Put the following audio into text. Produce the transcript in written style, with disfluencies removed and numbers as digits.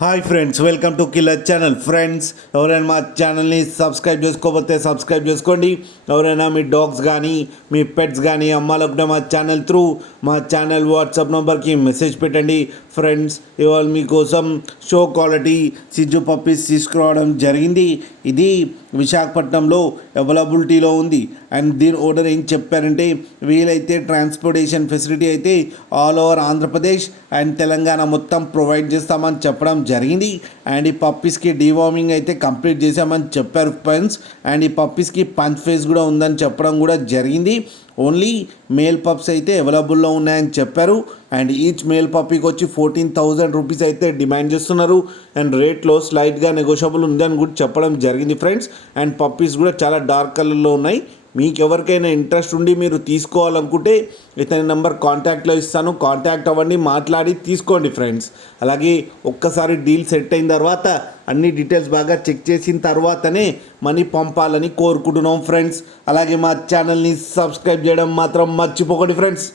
Hi friends, welcome to killer channel. Friends, ఎవరైనా మా ఛానల్ని సబ్స్క్రైబ్ చేసుకోకపోతే సబ్స్క్రైబ్ చేసుకోండి. ఎవరైనా మీ డాగ్స్ కానీ మీ పెట్స్ కానీ అమ్మాలనుకుంటే మా ఛానల్ త్రూ మా ఛానల్ వాట్సాప్ నెంబర్కి మెసేజ్ పెట్టండి. ఫ్రెండ్స్, ఇవాళ మీకోసం షో క్వాలిటీ సిజ్జు పప్పీస్ తీసుకురావడం జరిగింది. ఇది విశాఖపట్నంలో అవైలబిలిటీలో ఉంది. అండ్ దీని ఓనర్ ఏం చెప్పారంటే, వీలైతే ట్రాన్స్పోర్టేషన్ ఫెసిలిటీ అయితే all over Andhra Pradesh and Telangana మొత్తం ప్రొవైడ్ చేస్తామని చెప్పడం జరిగింది. అండ్ ఈ పప్పీస్కి డీవార్మింగ్ అయితే కంప్లీట్ చేసామని చెప్పారు ఫ్రెండ్స్. అండ్ ఈ పప్పీస్కి పంచ్ ఫేస్ కూడా ఉందని చెప్పడం కూడా జరిగింది. ఓన్లీ మేల్ పప్స్ అయితే అవైలబుల్లో ఉన్నాయని చెప్పారు. అండ్ ఈచ్ మేల్ పప్పీకి వచ్చి 14,000 రూపీస్ అయితే డిమాండ్ చేస్తున్నారు. అండ్ రేట్లో స్లైట్గా నెగోషియబుల్ ఉందని కూడా చెప్పడం జరిగింది ఫ్రెండ్స్. అండ్ పప్పీస్ కూడా చాలా డార్క్ కలర్లో ఉన్నాయి. మీకు ఎవరికైనా ఇంట్రెస్ట్ ఉండి మీరు తీసుకోవాలనుకుంటే ఇతని నెంబర్ కాంటాక్ట్లో ఇస్తాను, కాంటాక్ట్ అవ్వండి, మాట్లాడి తీసుకోండి ఫ్రెండ్స్. అలాగే ఒక్కసారి డీల్ సెట్ అయిన తర్వాత అన్ని డీటెయిల్స్ బాగా చెక్ చేసిన తర్వాతనే మనీ పంపాలని కోరుకుంటున్నాం ఫ్రెండ్స్. అలాగే మా ఛానల్ని సబ్స్క్రైబ్ చేయడం మాత్రం మర్చిపోకండి ఫ్రెండ్స్.